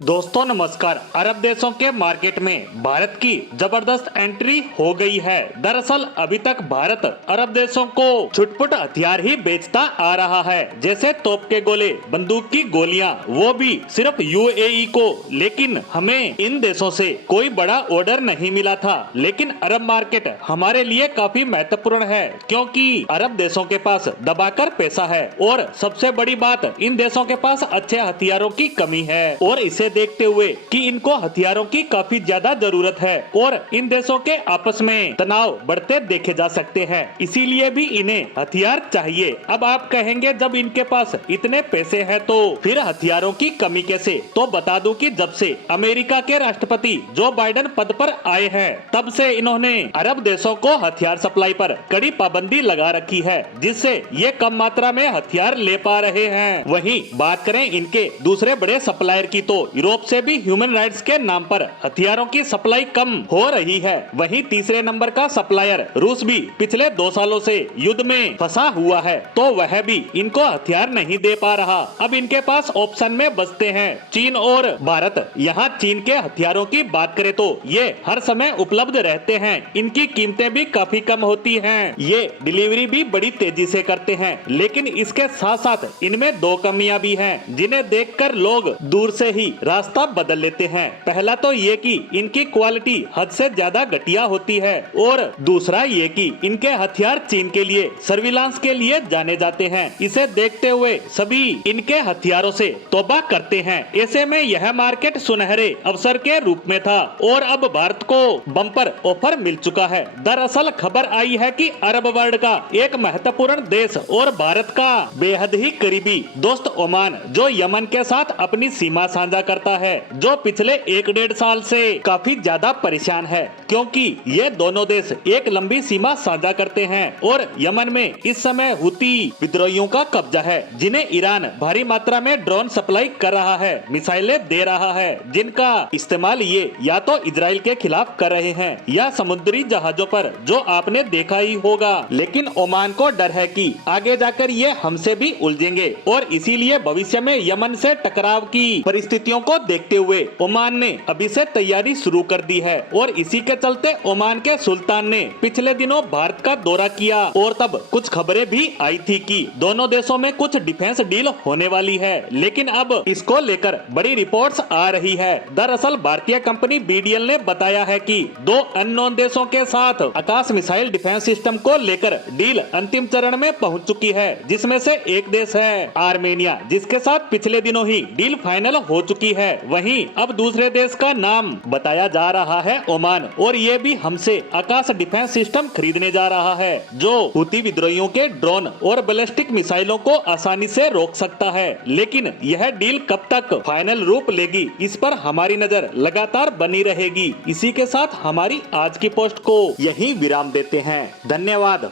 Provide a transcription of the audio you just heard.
दोस्तों नमस्कार। अरब देशों के मार्केट में भारत की जबरदस्त एंट्री हो गई है। दरअसल अभी तक भारत अरब देशों को छुटपुट हथियार ही बेचता आ रहा है, जैसे तोप के गोले, बंदूक की गोलियां, वो भी सिर्फ यूएई को। लेकिन हमें इन देशों से कोई बड़ा ऑर्डर नहीं मिला था। लेकिन अरब मार्केट हमारे लिए काफी महत्वपूर्ण है, क्योंकि अरब देशों के पास दबाकर पैसा है और सबसे बड़ी बात, इन देशों के पास अच्छे हथियारों की कमी है और इसे देखते हुए कि इनको हथियारों की काफी ज्यादा जरूरत है और इन देशों के आपस में तनाव बढ़ते देखे जा सकते हैं, इसीलिए भी इन्हें हथियार चाहिए। अब आप कहेंगे जब इनके पास इतने पैसे हैं तो फिर हथियारों की कमी कैसे? तो बता दूं कि जब से अमेरिका के राष्ट्रपति जो बाइडेन पद पर आए हैं, तब से इन्होंने अरब देशों को हथियार सप्लाई पर कड़ी पाबंदी लगा रखी है, जिससे ये कम मात्रा में हथियार ले पा रहे हैं। वहीं बात करें इनके दूसरे बड़े सप्लायर की, तो यूरोप से भी ह्यूमन राइट्स के नाम पर हथियारों की सप्लाई कम हो रही है। वहीं तीसरे नंबर का सप्लायर रूस भी पिछले 2 सालों से युद्ध में फंसा हुआ है, तो वह भी इनको हथियार नहीं दे पा रहा। अब इनके पास ऑप्शन में बचते हैं चीन और भारत। यहाँ चीन के हथियारों की बात करें तो ये हर समय उपलब्ध रहते हैं, इनकी कीमतें भी काफी कम होती हैं, ये डिलीवरी भी बड़ी तेजी से करते हैं। लेकिन इसके साथ साथ इनमें 2 कमियां भी हैं, जिन्हें देखकर लोग दूर से ही रास्ता बदल लेते हैं। पहला तो ये कि इनकी क्वालिटी हद से ज्यादा घटिया होती है और दूसरा ये कि इनके हथियार चीन के लिए सर्विलांस के लिए जाने जाते हैं। इसे देखते हुए सभी इनके हथियारों से तौबा करते हैं। ऐसे में यह मार्केट सुनहरे अवसर के रूप में था और अब भारत को बम्पर ऑफर मिल चुका है। दरअसल खबर आई है कि अरब वर्ल्ड का एक महत्वपूर्ण देश और भारत का बेहद ही करीबी दोस्त ओमान, जो यमन के साथ अपनी सीमा साझा करता है, जो पिछले 1-1.5 साल से काफी ज्यादा परेशान है, क्योंकि ये दोनों देश एक लंबी सीमा साझा करते हैं और यमन में इस समय हुती विद्रोहियों का कब्जा है, जिन्हें ईरान भारी मात्रा में ड्रोन सप्लाई कर रहा है, मिसाइलें दे रहा है, जिनका इस्तेमाल ये या तो इजराइल के खिलाफ कर रहे हैं या समुद्री जहाजों पर, जो आपने देखा ही होगा। लेकिन ओमान को डर है कि आगे जाकर ये हमसे भी उलझेंगे और इसीलिए भविष्य में यमन से टकराव की परिस्थितियों को देखते हुए ओमान ने अभी से तैयारी शुरू कर दी है और इसी के चलते ओमान के सुल्तान ने पिछले दिनों भारत का दौरा किया और तब कुछ खबरें भी आई थी कि दोनों देशों में कुछ डिफेंस डील होने वाली है। लेकिन अब इसको लेकर बड़ी रिपोर्ट्स आ रही है। दरअसल भारतीय कंपनी बीडीएल ने बताया है कि 2 अननोन देशों के साथ आकाश मिसाइल डिफेंस सिस्टम को लेकर डील अंतिम चरण में पहुंच चुकी है, जिसमें से एक देश है आर्मेनिया, जिसके साथ पिछले दिनों ही डील फाइनल हो चुकी है। वहीं अब दूसरे देश का नाम बताया जा रहा है ओमान, और ये भी हमसे आकाश डिफेंस सिस्टम खरीदने जा रहा है, जो हुती विद्रोहियों के ड्रोन और बैलिस्टिक मिसाइलों को आसानी से रोक सकता है। लेकिन यह डील कब तक फाइनल रूप लेगी, इस पर हमारी नजर लगातार बनी रहेगी। इसी के साथ हमारी आज की पोस्ट को यहीं विराम देते हैं। धन्यवाद।